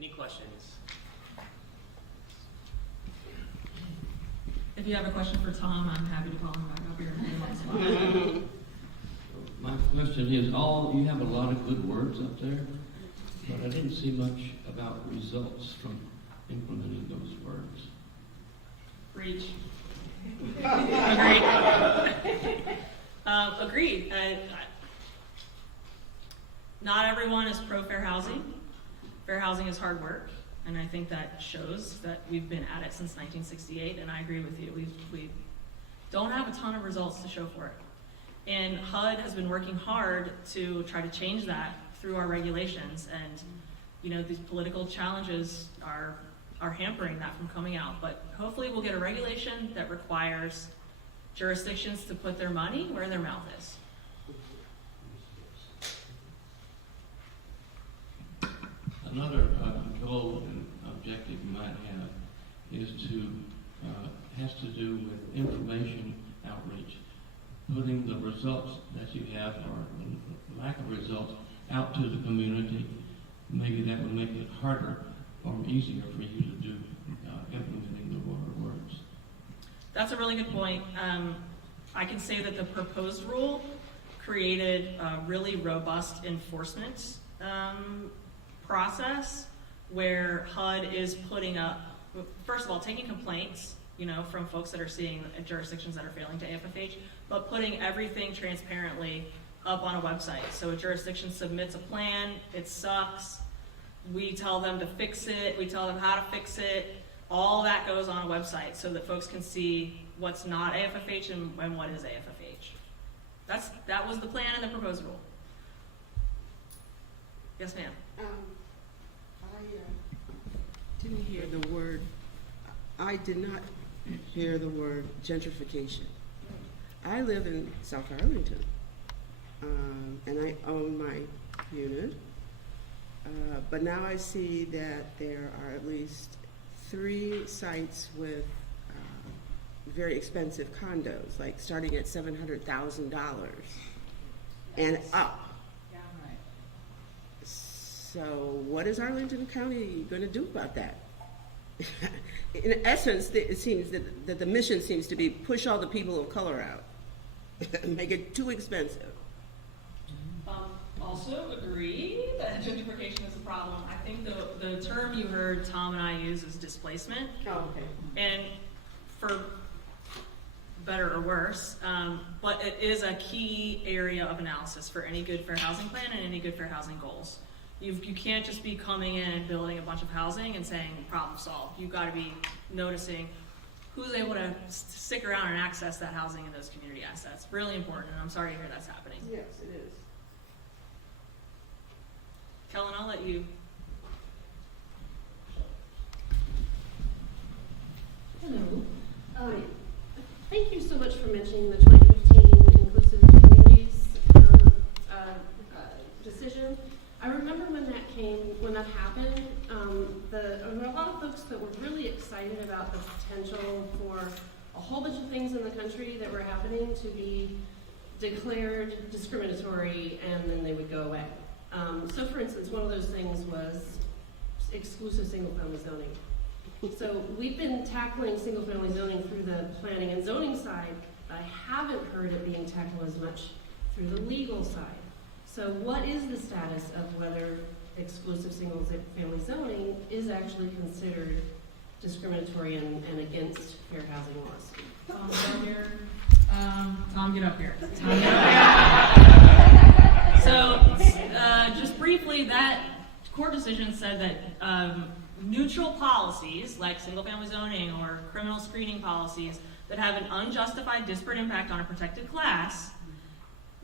Any questions? If you have a question for Tom, I'm happy to call him back up here and put him on the spot. My question is, you have a lot of good words up there, but I didn't see much about results from implementing those words. Breach. Agreed. Agreed. Not everyone is pro fair housing. Fair housing is hard work, and I think that shows that we've been at it since 1968, and I agree with you. We don't have a ton of results to show for it. And HUD has been working hard to try to change that through our regulations, and these political challenges are hampering that from coming out. But hopefully we'll get a regulation that requires jurisdictions to put their money where their mouth is. Another goal and objective you might have has to do with information outreach, putting the results that you have or lack of results out to the community. Maybe that would make it harder or easier for you to do implementing the words. That's a really good point. I can say that the proposed rule created a really robust enforcement process where HUD is putting up, first of all, taking complaints, from folks that are seeing jurisdictions that are failing to AFFH, but putting everything transparently up on a website. So a jurisdiction submits a plan, it sucks, we tell them to fix it, we tell them how to fix it, all that goes on a website so that folks can see what's not AFFH and what is AFFH. That was the plan in the proposed rule. Yes, ma'am. I did not hear the word gentrification. I live in South Arlington, and I own my unit, but now I see that there are at least 3 sites with very expensive condos, like starting at $700,000 and up. So what is Arlington County going to do about that? In essence, it seems that the mission seems to be push all the people of color out, make it too expensive. Also agree that gentrification is a problem. I think the term you heard Tom and I use is displacement. Oh, okay. And for better or worse, but it is a key area of analysis for any good fair housing plan and any good fair housing goals. You can't just be coming in and building a bunch of housing and saying problem solved. You've got to be noticing who's able to stick around and access that housing and those community assets. Really important, and I'm sorry to hear that's happening. Yes, it is. Helen, I'll let you. Hello. Thank you so much for mentioning the 2015 Inclusive Communities decision. I remember when that happened, there were a lot of folks that were really excited about the potential for a whole bunch of things in the country that were happening to be declared discriminatory, and then they would go away. So for instance, one of those things was exclusive single-family zoning. So we've been tackling single-family zoning through the planning and zoning side, but I haven't heard it being tackled as much through the legal side. So what is the status of whether exclusive single-family zoning is actually considered discriminatory and against fair housing laws? Tom, get up here. Tom, get up here. Tom, get up here. So, just briefly, that court decision said that neutral policies, like single-family zoning or criminal screening policies, that have an unjustified disparate impact on a protected class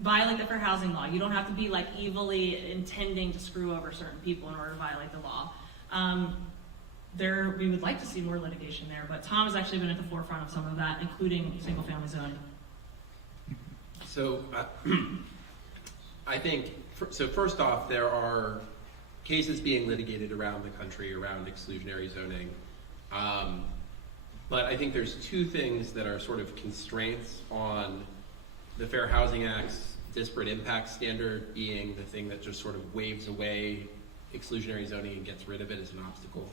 violate the fair housing law. You don't have to be like evilly intending to screw over certain people in order to violate the law. We would like to see more litigation there, but Tom has actually been at the forefront of some of that, including single-family zoning. So I think, first off, there are cases being litigated around the country around exclusionary zoning. But I think there's 2 things that are sort of constraints on the Fair Housing Act's disparate impact standard being the thing that just sort of waves away exclusionary zoning and gets rid of it as an obstacle.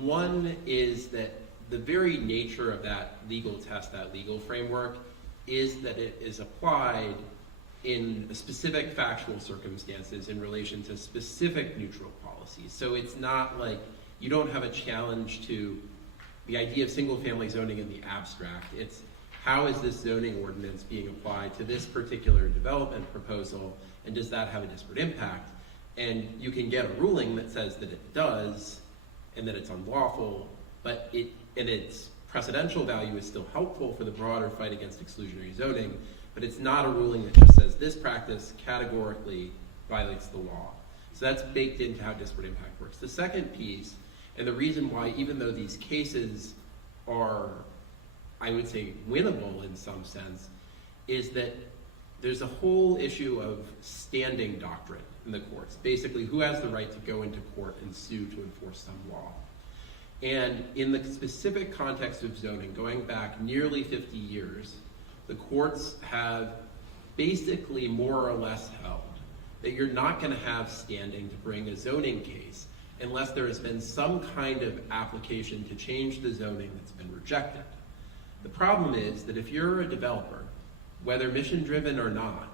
One is that the very nature of that legal test, that legal framework, is that it is applied in specific factual circumstances in relation to specific neutral policies. So it's not like you don't have a challenge to the idea of single-family zoning in the abstract. It's how is this zoning ordinance being applied to this particular development proposal, and does that have a disparate impact? And you can get a ruling that says that it does, and that it's unlawful, but its precedential value is still helpful for the broader fight against exclusionary zoning, but it's not a ruling that just says this practice categorically violates the law. So that's baked into how disparate impact works. The second piece, and the reason why, even though these cases are, I would say, winnable in some sense, is that there's a whole issue of standing doctrine in the courts. Basically, who has the right to go into court and sue to enforce some law? And in the specific context of zoning, going back nearly 50 years, the courts have basically more or less held that you're not going to have standing to bring a zoning case unless there has been some kind of application to change the zoning that's been rejected. The problem is that if you're a developer, whether mission-driven or not,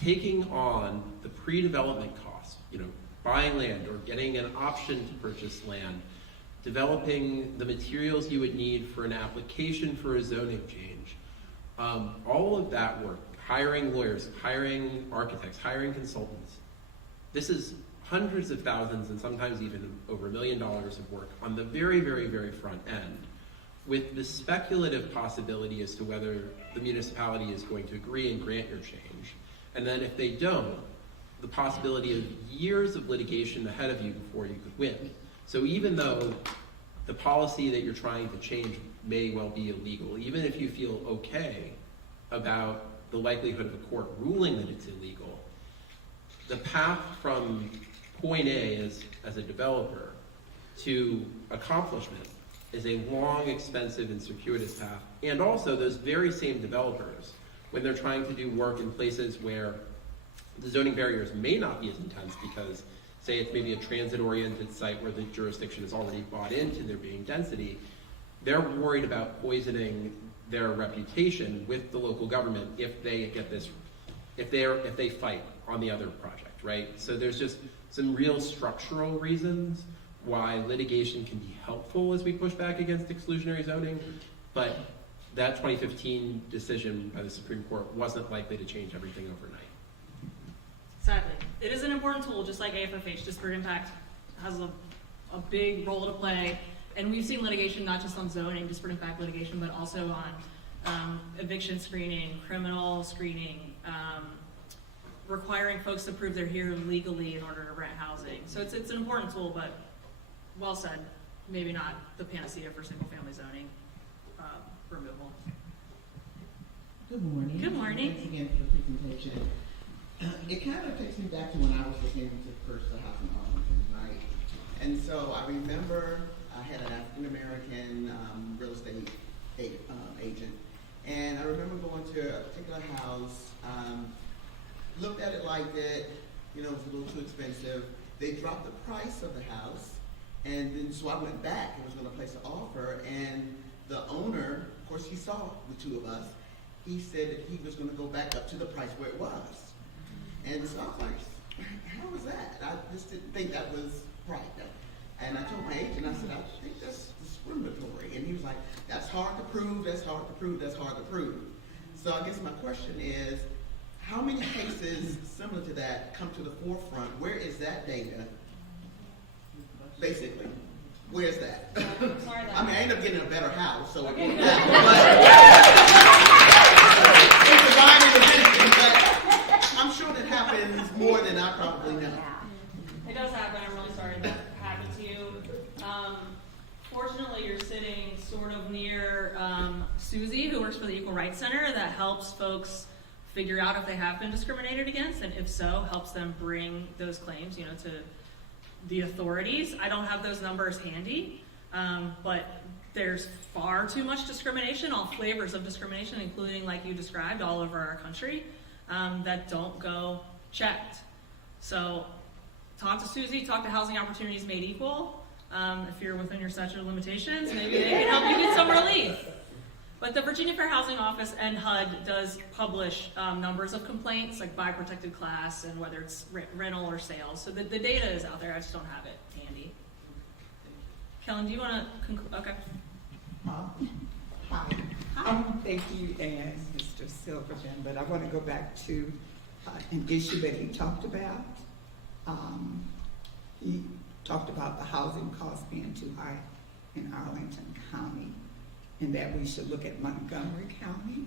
taking on the pre-development costs, buying land or getting an option to purchase land, developing the materials you would need for an application for a zoning change, all of that work, hiring lawyers, hiring architects, hiring consultants, this is hundreds of thousands and sometimes even over $1 million of work on the very, very, very front end, with the speculative possibility as to whether the municipality is going to agree and grant your change. And then if they don't, the possibility of years of litigation ahead of you before you could win. So even though the policy that you're trying to change may well be illegal, even if you feel okay about the likelihood of a court ruling that it's illegal, the path from point A as a developer to accomplishment is a long, expensive, and circuitous path. And also those very same developers, when they're trying to do work in places where the zoning barriers may not be as intense because, say, it's maybe a transit-oriented site where the jurisdiction is already bought into there being density, they're worried about poisoning their reputation with the local government if they get this, if they fight on the other project, right? So there's just some real structural reasons why litigation can be helpful as we push back against exclusionary zoning, but that 2015 decision by the Supreme Court wasn't likely to change everything overnight. Sadly, it is an important tool, just like AFFH. Disparate impact has a big role to play, and we've seen litigation not just on zoning, disparate impact litigation, but also on eviction screening, criminal screening, requiring folks to prove they're here legally in order to rent housing. So it's an important tool, but well said, maybe not the panacea for single-family zoning removal. Good morning. Good morning. Thanks again for the presentation. It kind of takes me back to when I was looking to purchase a house in Arlington, right? And so I remember I had an African-American real estate agent, and I remember going to a particular house, looked at it, liked it, it was a little too expensive. They dropped the price of the house, and then so I went back and was going to place an offer, and the owner, of course, he saw the two of us. He said that he was going to go back up to the price where it was. And so I was like, how was that? I just didn't think that was right. And I told my agent, I said, I think that's discriminatory. And he was like, that's hard to prove, that's hard to prove, that's hard to prove. So I guess my question is, how many cases similar to that come to the forefront? Where is that data? Basically, where's that? Sorry, I mean, I ended up getting a better house, so it worked out. But I'm sure that happens more than I probably know. It does happen. I'm really sorry that happened to you. Fortunately, you're sitting sort of near Susie, who works for the Equal Rights Center, that helps folks figure out if they have been discriminated against, and if so, helps them bring those claims, to the authorities. I don't have those numbers handy, but there's far too much discrimination, all flavors of discrimination, including, like you described, all over our country, that don't go checked. So talk to Susie, talk to Housing Opportunities Made Equal. If you're within your statute of limitations, maybe they can help you get some relief. But the Virginia Fair Housing Office and HUD does publish numbers of complaints, like by protected class and whether it's rental or sales. So the data is out there, I just don't have it handy. Helen, do you want to conclude? Okay. Thank you, and Mr. Silverstein, but I want to go back to an issue that he talked about. He talked about the housing costs being too high in Arlington County, and that we should look at Montgomery County.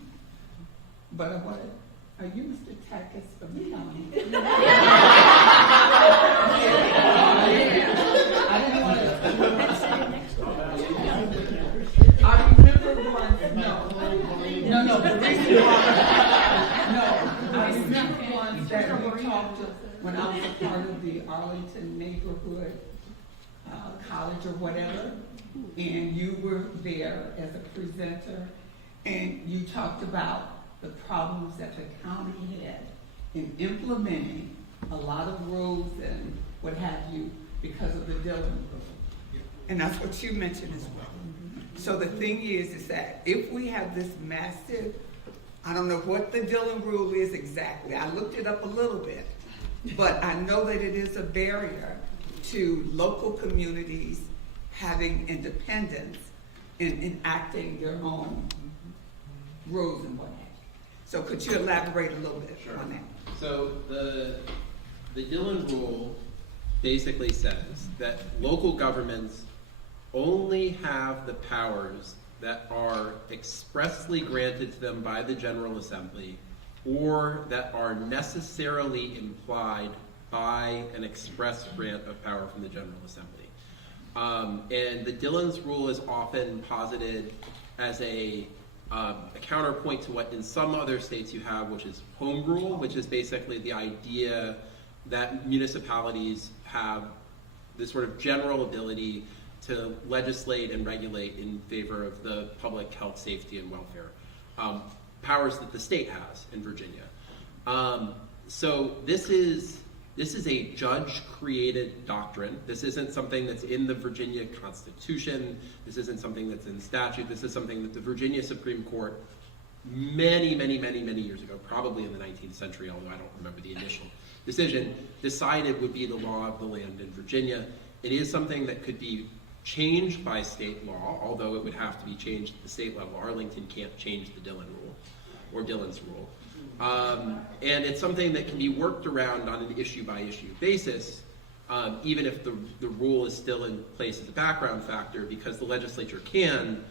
But I want to, are you Mr. Takis from the county? I didn't want to. I remember one, no, the reason why, no, I remember ones that we talked to when I was a part of the Arlington neighborhood college or whatever, and you were there as a presenter, and you talked about the problems that the county had in implementing a lot of rules and what have you because of the Dillon rule. And that's what you mentioned as well. So the thing is that if we have this massive, I don't know what the Dillon rule is exactly. I looked it up a little bit, but I know that it is a barrier to local communities having independence in enacting their own rules and what have you. So could you elaborate a little bit on that? So the Dillon rule basically says that local governments only have the powers that are expressly granted to them by the General Assembly or that are necessarily implied by an express grant of power from the General Assembly. And the Dillon's rule is often posited as a counterpoint to what in some other states you have, which is home rule, which is basically the idea that municipalities have this sort of general ability to legislate and regulate in favor of the public health, safety, and welfare, powers that the state has in Virginia. So this is a judge-created doctrine. This isn't something that's in the Virginia Constitution. This isn't something that's in statute. This is something that the Virginia Supreme Court many, many, many, many years ago, probably in the 19th century, although I don't remember the initial decision, decided would be the law of the land in Virginia. It is something that could be changed by state law, although it would have to be changed at the state level. Arlington can't change the Dillon rule or Dillon's rule. And it's something that can be worked around on an issue-by-issue basis, even if the rule is still in place as a background factor, because the legislature can,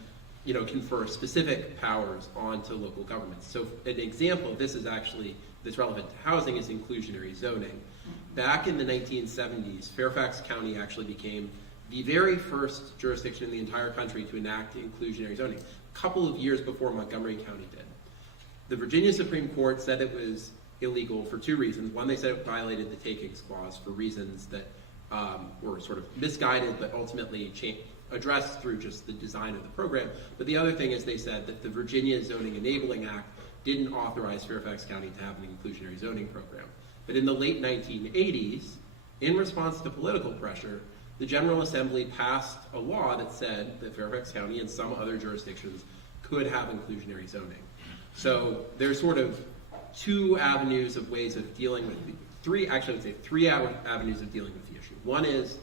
confer specific powers onto local governments. So an example of this is actually, that's relevant to housing, is inclusionary zoning. Back in the 1970s, Fairfax County actually became the very first jurisdiction in the entire country to enact inclusionary zoning, a couple of years before Montgomery County did. The Virginia Supreme Court said it was illegal for two reasons. One, they said it violated the takings clause for reasons that were sort of misguided, but ultimately addressed through just the design of the program. But the other thing is they said that the Virginia Zoning Enabling Act didn't authorize Fairfax County to have an inclusionary zoning program. But in the late 1980s, in response to political pressure, the General Assembly passed a law that said that Fairfax County and some other jurisdictions could have inclusionary zoning. So there's sort of two avenues of ways of dealing with three avenues of dealing with the issue. One is,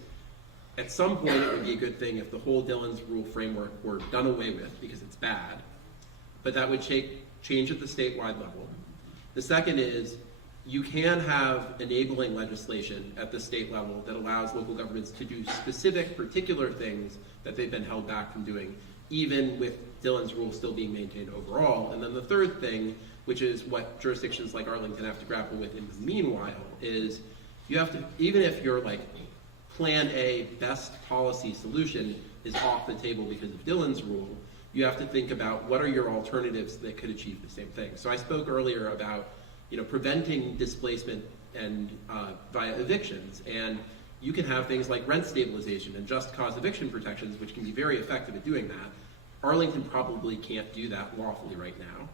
at some point it would be a good thing if the whole Dillon's rule framework were done away with because it's bad, but that would change at the statewide level. The second is, you can have enabling legislation at the state level that allows local governments to do specific, particular things that they've been held back from doing, even with Dillon's rule still being maintained overall. And then the third thing, which is what jurisdictions like Arlington have to grapple with in the meanwhile, is you have to, even if your plan A best policy solution is off the table because of Dillon's rule, you have to think about what are your alternatives that could achieve the same thing. So I spoke earlier about preventing displacement and via evictions, and you can have things like rent stabilization and just cause eviction protections, which can be very effective at doing that. Arlington probably can't do that lawfully right now,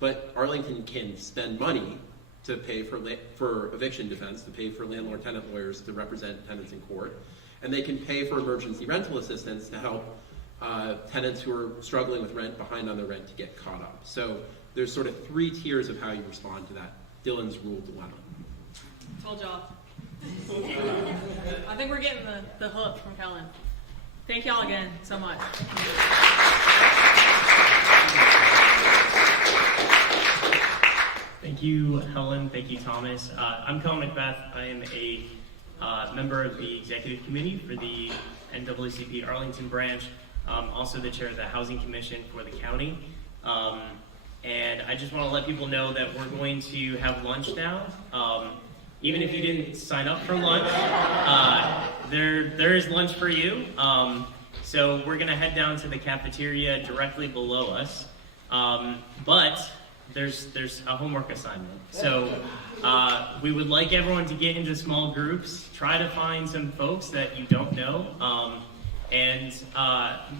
but Arlington can spend money to pay for eviction defense, to pay for landlord-tenant lawyers to represent tenants in court, and they can pay for emergency rental assistance to help tenants who are struggling with rent, behind on their rent, to get caught up. So there's sort of 3 tiers of how you respond to that Dillon's rule dilemma. Told y'all. I think we're getting the hook from Helen. Thank y'all again so much. Thank you, Helen. Thank you, Thomas. I'm Colin Macbeth. I am a member of the executive committee for the NAACP Arlington branch, also the chair of the Housing Commission for the county. And I just want to let people know that we're going to have lunch now. Even if you didn't sign up for lunch, there is lunch for you. So we're going to head down to the cafeteria directly below us. But there's a homework assignment. So we would like everyone to get into small groups. Try to find some folks that you don't know. And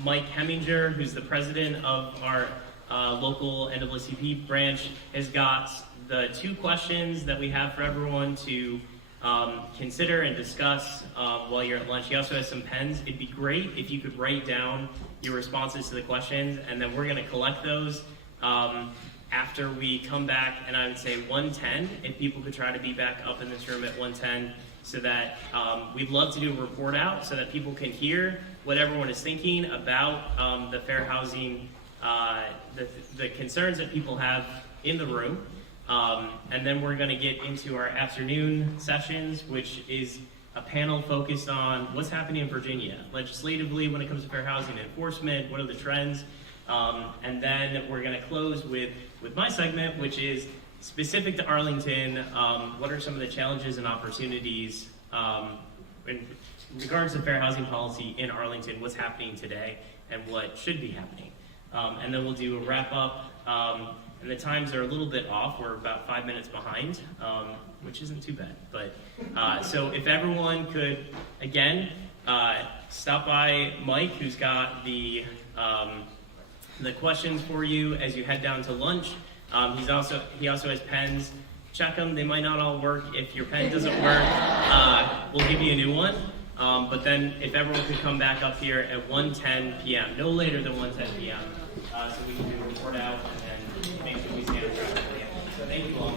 Mike Heminger, who's the president of our local NAACP branch, has got the 2 questions that we have for everyone to consider and discuss while you're at lunch. He also has some pens. It'd be great if you could write down your responses to the questions, and then we're going to collect those after we come back. And I would say 1:10, if people could try to be back up in this room at 1:10, so that we'd love to do a report out so that people can hear what everyone is thinking about the fair housing, the concerns that people have in the room. And then we're going to get into our afternoon sessions, which is a panel focused on what's happening in Virginia legislatively when it comes to fair housing enforcement, what are the trends, and then we're going to close with my segment, which is specific to Arlington. What are some of the challenges and opportunities in regards to fair housing policy in Arlington, what's happening today, and what should be happening. And then we'll do a wrap up. And the times are a little bit off. We're about 5 minutes behind, which isn't too bad. But so if everyone could, again, stop by Mike, who's got the questions for you as you head down to lunch. He also has pens. Check them. They might not all work. If your pen doesn't work, we'll give you a new one. But then if everyone could come back up here at 1:10 p.m., no later than 1:10 p.m., so we can do a report out and then make sure we stand properly. So thank you all.